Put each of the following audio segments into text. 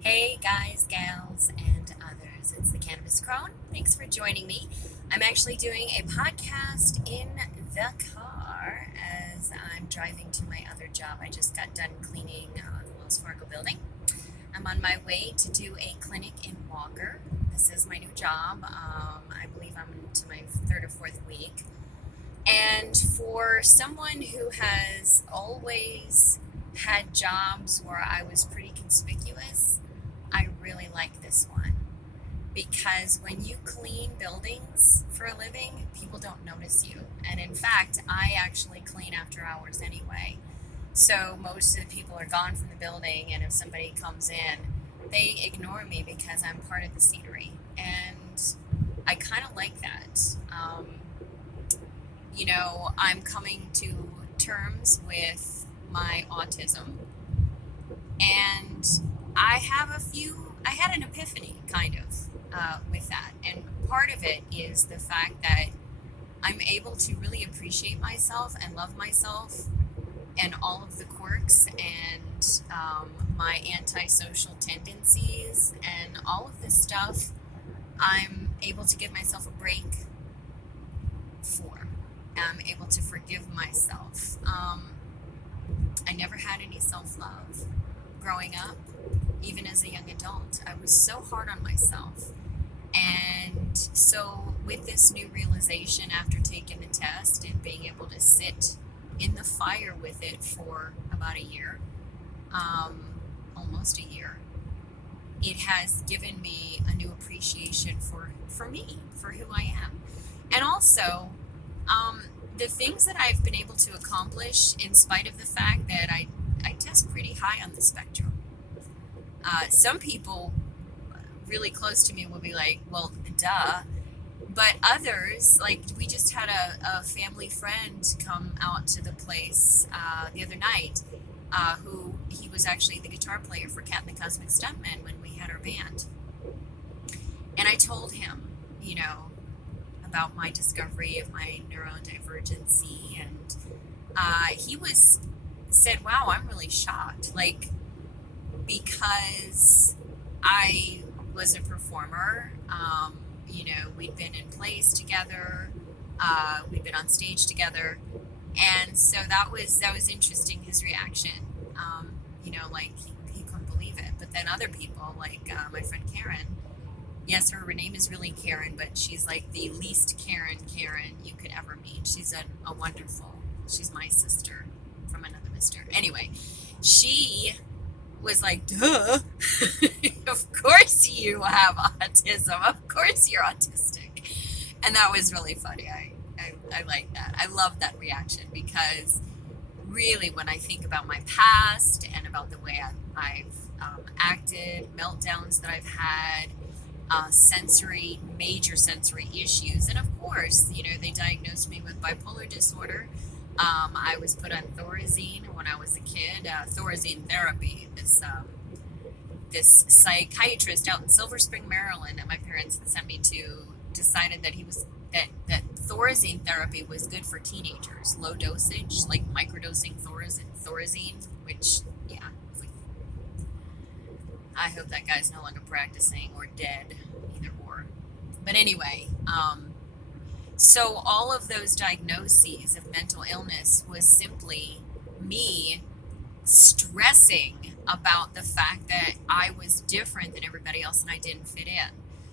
Hey guys, gals, and others. It's the Cannabis Crone. Thanks for joining me. I'm actually doing a podcast in the car as I'm driving to my other job. I just got done cleaning the Wells Fargo building. I'm on my way to do a clinic in Walker. This is my new job. I believe I'm into my third or fourth week. And for someone who has always had jobs where I was pretty conspicuous, I really like this one because when you clean buildings for a living, people don't notice you. And in fact, I actually clean after hours anyway. So most of the people are gone from the building, and if somebody comes in, they ignore me because I'm part of the scenery. And I kind of like that. I'm coming to terms with my autism, and I had an epiphany kind of with that. And part of it is the fact that I'm able to really appreciate myself and love myself and all of the quirks and my antisocial tendencies and all of this stuff. I'm able to give myself a break for. I'm able to forgive myself. I never had any self love growing up, even as a young adult. I was so hard on myself. And so, with this new realization after taking the test and being able to sit in the fire with it for about a year, almost a year, it has given me a new appreciation for me, for who I am. And also, the things that I've been able to accomplish in spite of the fact that I test pretty high on the spectrum. Some people really close to me will be like, well, duh. But others, like we just had a family friend come out to the place the other night, who he was actually the guitar player for Cat and the Cosmic Stuntmen when we had our band. And I told him, about my discovery of my neurodivergency, and he said, "Wow, I'm really shocked." Like, because I was a performer, we'd been in plays together, we'd been on stage together, and so that was interesting. His reaction, like he couldn't believe it. But then other people, like my friend Karen. Yes, her name is really Karen, but she's like the least Karen you could ever meet. She's a wonderful, she's my sister from another mister. Anyway, she was like, duh, of course you have autism. Of course you're autistic. And that was really funny. I like that. I love that reaction because really when I think about my past and about the way I've acted, meltdowns that I've had, major sensory issues. And of course, they diagnosed me with bipolar disorder. I was put on Thorazine when I was a kid, Thorazine therapy. This psychiatrist out in Silver Spring, Maryland, that my parents had sent me to, decided that that Thorazine therapy was good for teenagers, low dosage, like microdosing Thorazine, which, yeah, I hope that guy's no longer practicing or dead, either or. But anyway, so all of those diagnoses of mental illness was simply me stressing about the fact that I was different than everybody else and I didn't fit in.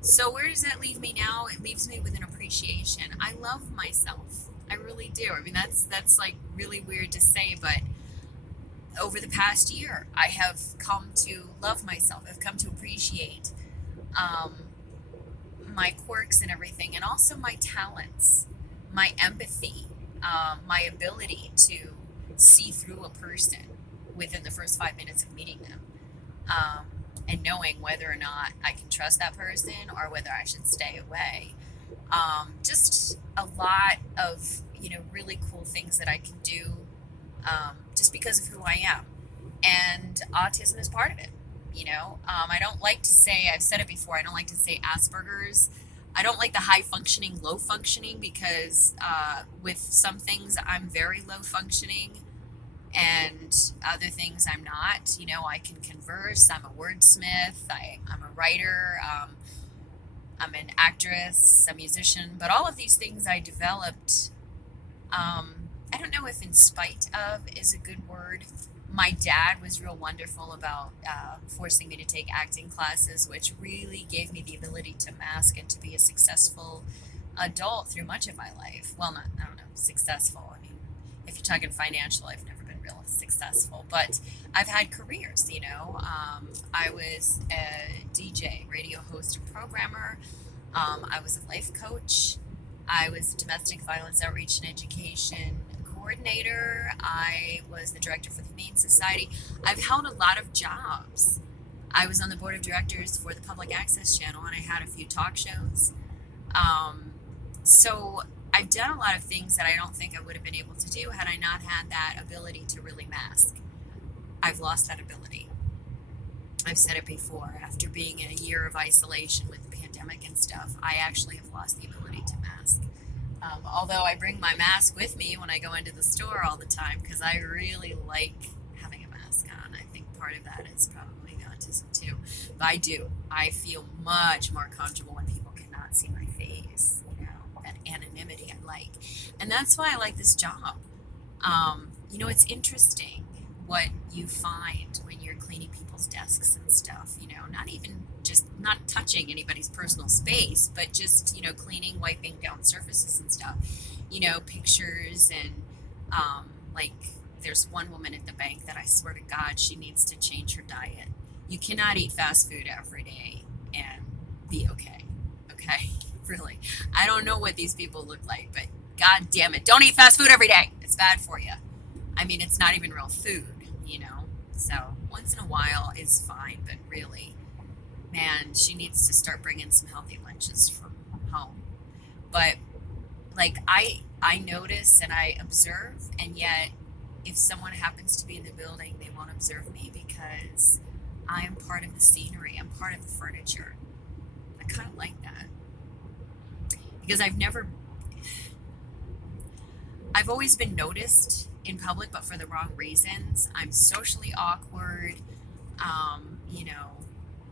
So where does that leave me now? It leaves me with an appreciation. I love myself. I really do. I mean, that's like really weird to say, but over the past year, I have come to love myself. I've come to appreciate um, my quirks and everything, and also my talents, my empathy, my ability to see through a person within the first 5 minutes of meeting them, and knowing whether or not I can trust that person or whether I should stay away. Just a lot of really cool things that I can do, just because of who I am. And autism is part of it. I don't like to say, I've said it before, I don't like to say Asperger's. I don't like the high functioning, low functioning, because with some things I'm very low functioning and other things I'm not. You know, I can converse. I'm a wordsmith. I'm a writer. I'm an actress, a musician. But all of these things I developed, I don't know if in spite of is a good word. My dad was real wonderful about forcing me to take acting classes, which really gave me the ability to mask and to be a successful adult through much of my life. Well, not, I don't know, successful. I mean, if you're talking financial, I've never been real successful, but I've had careers, you know. I was a DJ, radio host, and programmer. I was a life coach. I was a domestic violence outreach and education coordinator. I was the director for the Humane Society. I've held a lot of jobs. I was on the board of directors for the Public Access Channel, and I had a few talk shows. So I've done a lot of things that I don't think I would have been able to do had I not had that ability to really mask. I've lost that ability. I've said it before. After being in a year of isolation with the pandemic and stuff, I actually have lost the ability to mask. Although I bring my mask with me when I go into the store all the time because I really like having a mask on. I think part of that is probably the autism too. But I do. I feel much more comfortable when people cannot see my face. You know, that anonymity I like. And that's why I like this job. You know, it's interesting what you find when you're cleaning people's desks and stuff, you know, not even just not touching anybody's personal space, but just, you know, cleaning, wiping down surfaces and stuff, you know, pictures and like there's one woman at the bank that I swear to God, she needs to change her diet. You cannot eat fast food every day and be okay. Okay. Really. I don't know what these people look like, but God damn it. Don't eat fast food every day. It's bad for you. I mean, it's not even real food, you know? So once in a while is fine, but really, man, she needs to start bringing some healthy lunches from home. But like I notice and I observe, and yet if someone happens to be in the building, they won't observe me because I am part of the scenery. I'm part of the furniture. I kind of like that because I've always been noticed in public, but for the wrong reasons. I'm socially awkward. You know,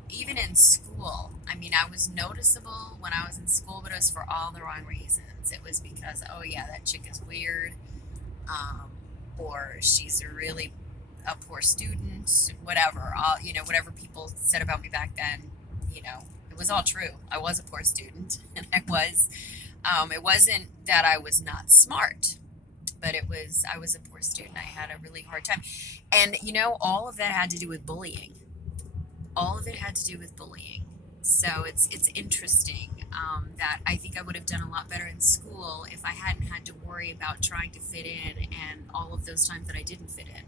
even in school, I mean, I was noticeable when I was in school, but it was for all the wrong reasons. It was because, oh yeah, that chick is weird, or she's a poor student, whatever. You know, whatever people said about me back then, you know, it was all true. I was a poor student, and it wasn't that I was not smart, but I was a poor student. I had a really hard time. And, you know, all of that had to do with bullying. All of it had to do with bullying. So it's interesting that I think I would have done a lot better in school if I hadn't had to worry about trying to fit in and all of those times that I didn't fit in.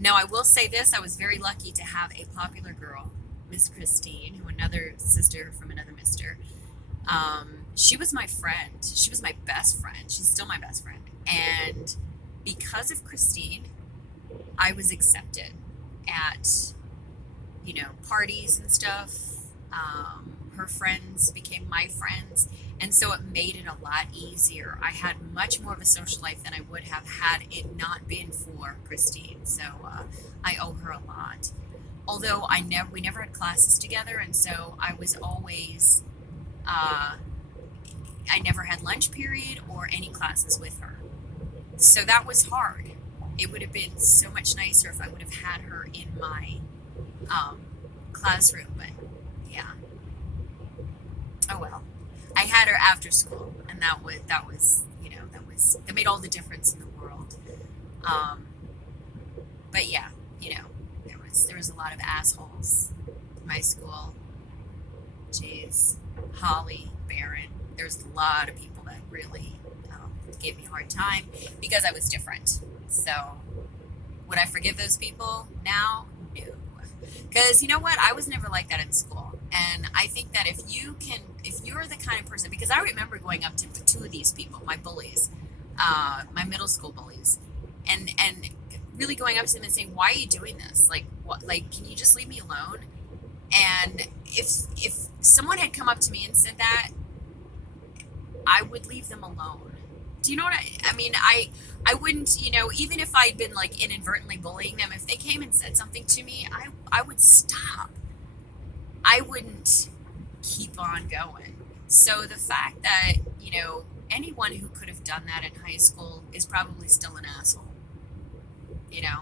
Now, I will say this. I was very lucky to have a popular girl, Miss Christine, who another sister from another mister. She was my friend. She was my best friend. She's still my best friend. And because of Christine, I was accepted at, you know, parties and stuff. Her friends became my friends. And so it made it a lot easier. I had much more of a social life than I would have had it not been for Christine. So I owe her a lot. Although we never had classes together. And so I was always, I never had lunch period or any classes with her. So that was hard. It would have been so much nicer if I would have had her in my classroom, but yeah. Oh well. I had her after school, and that was you know, that made all the difference in the world. But yeah, you know, there was a lot of assholes in my school. Jeez, Holly, Barron. There's a lot of people that really gave me a hard time because I was different. So would I forgive those people now? No. Because you know what? I was never like that in school. And I think that if you're the kind of person, because I remember going up to two of these people, my bullies, my middle school bullies, and really going up to them and saying, why are you doing this? Like, what, like, can you just leave me alone? And if someone had come up to me and said that, I would leave them alone Do you know what I mean? I wouldn't, you know, even if I'd been like inadvertently bullying them, if they came and said something to me, I would stop. I wouldn't keep on going. So the fact that, you know, anyone who could have done that in high school is probably still an asshole. You know,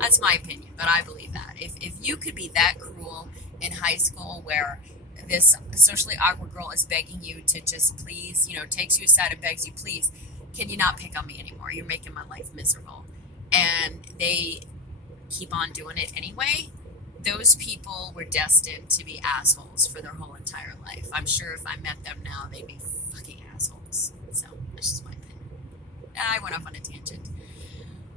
that's my opinion, but I believe that. If you could be that cruel in high school where this socially awkward girl is begging you to just please, you know, takes you aside and begs you, please, can you not pick on me anymore? You're making my life miserable. And they keep on doing it anyway. Those people were destined to be assholes for their whole entire life. I'm sure if I met them now, they'd be fucking assholes. So that's just my opinion. I went off on a tangent.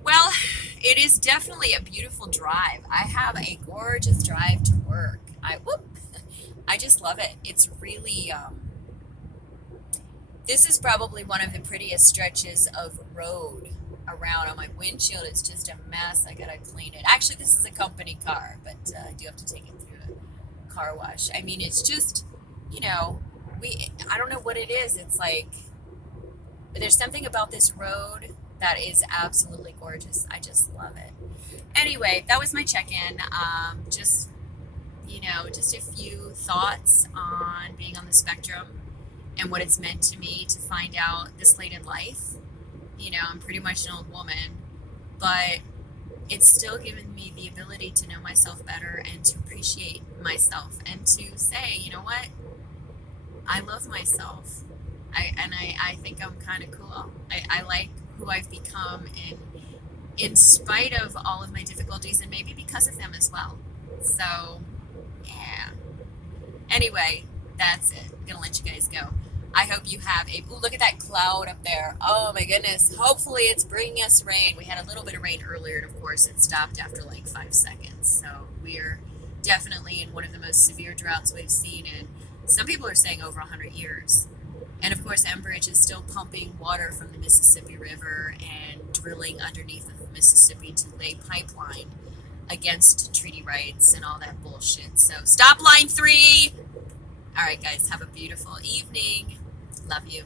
Well, it is definitely a beautiful drive. I have a gorgeous drive to work. I just love it. It's really, this is probably one of the prettiest stretches of road around. On my windshield, it's just a mess. I gotta clean it. Actually, this is a company car, but I do have to take it through a car wash. I mean, it's just, you know, I don't know what it is. It's like, but there's something about this road that is absolutely gorgeous. I just love it. Anyway, that was my check-in. Just, you know, just a few thoughts on being on the spectrum and what it's meant to me to find out this late in life. You know, I'm pretty much an old woman, but it's still given me the ability to know myself better and to appreciate myself and to say, you know what, I love myself. I think I'm kind of cool. I like who I've become in spite of all of my difficulties and maybe because of them as well. So, yeah. Anyway, that's it. I'm going to let you guys go. I hope you have a... Ooh, look at that cloud up there. Oh, my goodness. Hopefully it's bringing us rain. We had a little bit of rain earlier, and of course it stopped after like 5 seconds. So we're definitely in one of the most severe droughts we've seen in, some people are saying, over 100 years. And of course, Enbridge is still pumping water from the Mississippi River and drilling underneath the Mississippi to lay pipeline against treaty rights and all that bullshit. So stop line 3. All right, guys, have a beautiful evening. Love you.